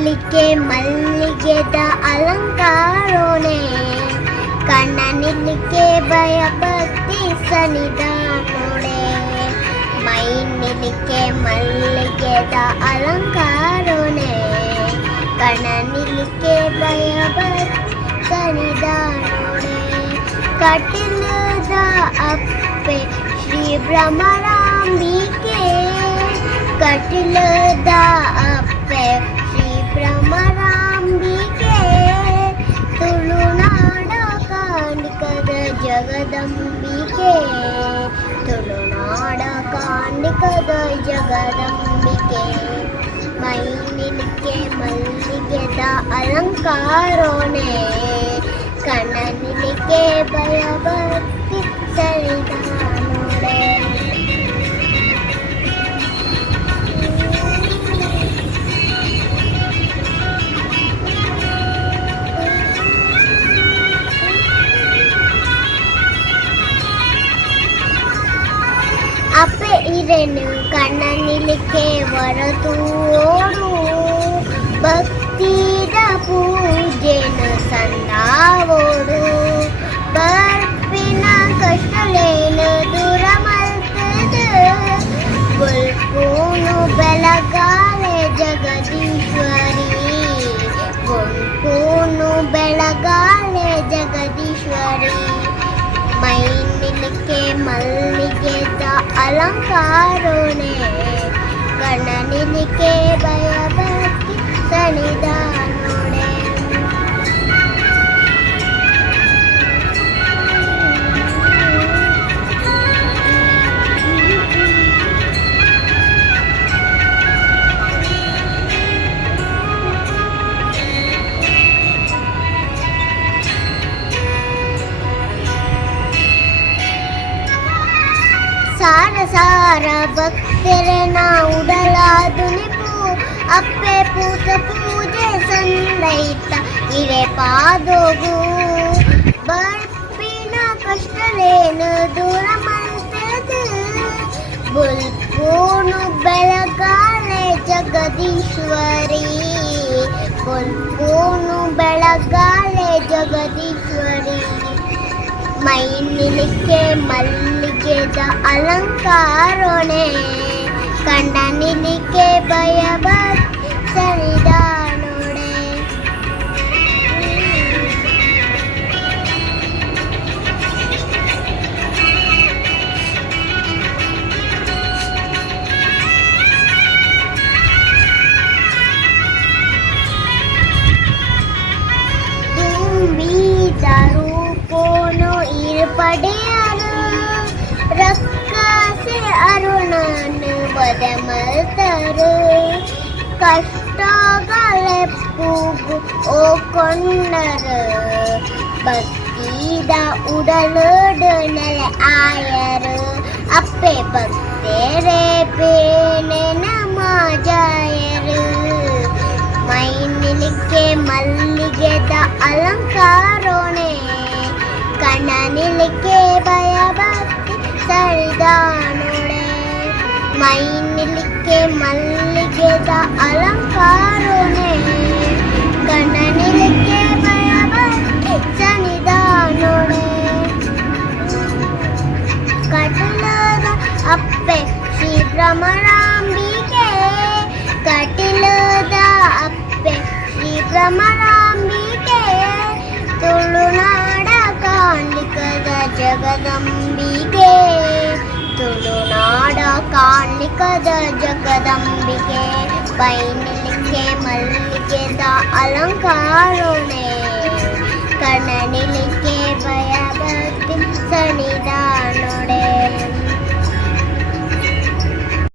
ಕಣ್ಣನಿಲಿಕೆ ಮಲ್ಲಿಗೆದ ಅಲಂಕಾರೋನೆ, ಕಣ್ಣನಿಲಿಕೆ ಭಯ ಭಕ್ತಿ ಸನ್ನಿಧಾನೋಡೆ. ಮೈ ನಿಲಿಕೆ ಮಲ್ಲಿಗೆದ ಅಲಂಕಾರೋನೆ, ಕಣ್ಣನಿಲಿಕೆ ಭಯ ಭಕ್ತಿ ಸನ್ನಿಧಾನೋಡೆ. ಕಟಿಲದ ಅಪ್ಪೆ ಶ್ರೀ ಭ್ರಮರಾಂಬಿಕೆ, ಕಟಿಲದ ಅಪ್ಪೆ ಶ್ರೀ ಭ್ರಮರಾಂಬಿಕೆ. ತುಳುನಾಡ ಕಾಂಡಿಕದ ಜಗದಂಬಿಕೆ, ತುಳುನಾಡ ಕಾಂಡಿಕದ ಜಗದಂಬಿಕೆ. ಮೈ ನಿಲಿಕೆ ಮಲ್ಲಿಗೆದ ಅಲಂಕಾರೋನೆ, ಕಣ್ಣನಿಲಿಕೆ ಭಯ ಭಕ್ತಿ ಸನ್ನಿಧಾನೋಡೆ. ಅಪ್ಪೆ ಇರೆನು ಕಣ್ಣನಿಲಿಕೆ ಹೊರತೂಡು, ಭಕ್ತಿದ ಪೂಜೆನು ಸಂದಾವೋಡು. ಬರ್ಪಿನ ಕಷ್ಟಲೇನು ದೂರ ಮಲ್ತದ, ಬುಲ್ಪೂನು ಬೆಳಗಾಲೆ ಜಗದೀಶ್ವರಿ, ಬುಲ್ಪೂನು ಬೆಳಗಾಲೆ ಜಗದೀಶ್ವರಿ. ಮೈ ನಿಲಿಕೆ ಮಲ್ಲಿಗೆದ ಅಲಂಕಾರೋನೆ, ಕಣ್ಣನಿಲಿಕೆ ಭಯ ಭಕ್ತಿ ಸನ್ನಿಧಾನೋಡೆ. ಸಾರ ಸಾರ ಭಕ್ತರನ ಉಡಲಾದುನಿಪು, ಅಪ್ಪೆ ಪೂತ ಪೂಜೆ ಸಂದೈತ ಇರೆ ಪಾದೋಗು. ಬರ್ಪಿನ ಕಷ್ಟಲೇನು ದೂರ ಮಲ್ತದ, ಬುಲ್ಪೂನು ಬೆಳಗಾಲೆ ಜಗದೀಶ್ವರಿ, ಬುಲ್ಪೂನು ಬೆಳಗಾಲೆ ಜಗದೀಶ್ವರಿ. ಮೈ ನಿಲಿಕೆ ಮಲ್ಲಿಗೆದ ಅಲಂಕಾರೋನೆ, ಕಣ್ಣನಿಲಿಕೆ ಭಯ ಭಕ್ತಿ ಸನ್ನಿಧಾನೋಡೆ. ತುಂಬಿದರು ಕೋನು ಇರುಪಡೆಯರು, ರಕ್ಕಸೆ ಅರುಣನು ಬದಮಲ್ತರು. ಕಷ್ಟಗಳೆಪ್ಪುಗು ಓ ಕೊಂಡರು, ಭಕ್ತಿದ ಉಡಲೋಡು ನೆಲೆ ಆಯರು. ಅಪ್ಪೆ ಭಕ್ತರೇ ಬೇನೆ ನಮಾಜಾಯರು. ಮೈ ನಿಲಿಕೆ ಮಲ್ಲಿಗೆದ ಅಲಂಕಾರೋನೆ, ಕಣ್ಣನಿಲಿಕೆ ಭಯ ಭಕ್ತಿ ಸನ್ನಿಧಾನೋಡೆ. ಮೈ ನಿಲಿಕೆ ಮಲ್ಲಿಗೆದ ಅಲಂಕಾರೋನೆ, ಕಣ್ಣನಿಲಿಕೆ ಭಯ ಭಕ್ತಿ ಸನ್ನಿಧಾನೋಡೆ. ಕಟಿಲದ ಅಪ್ಪೆ ಶ್ರೀ ಭ್ರಮರಾಂಬಿಕೆ, ಕಟಿಲದ ಅಪ್ಪೆ ಶ್ರೀ ಭ್ರಮರಾಂಬಿಕೆ. ತುಳುನಾಡ ಕಾಂಡಿಕದ ಜಗದಂಬಿಕೆ, ತುಳುನಾಡ ಕಾಂಡಿಕದ ಜಗದಂಬಿಕೆ. ಮೈ ನಿಲಿಕೆ ಮಲ್ಲಿಗೆದ ಅಲಂಕಾರೋನೆ, ಕಣ್ಣನಿಲಿಕೆ ಭಯ ಭಕ್ತಿ ಸನ್ನಿಧಾನ.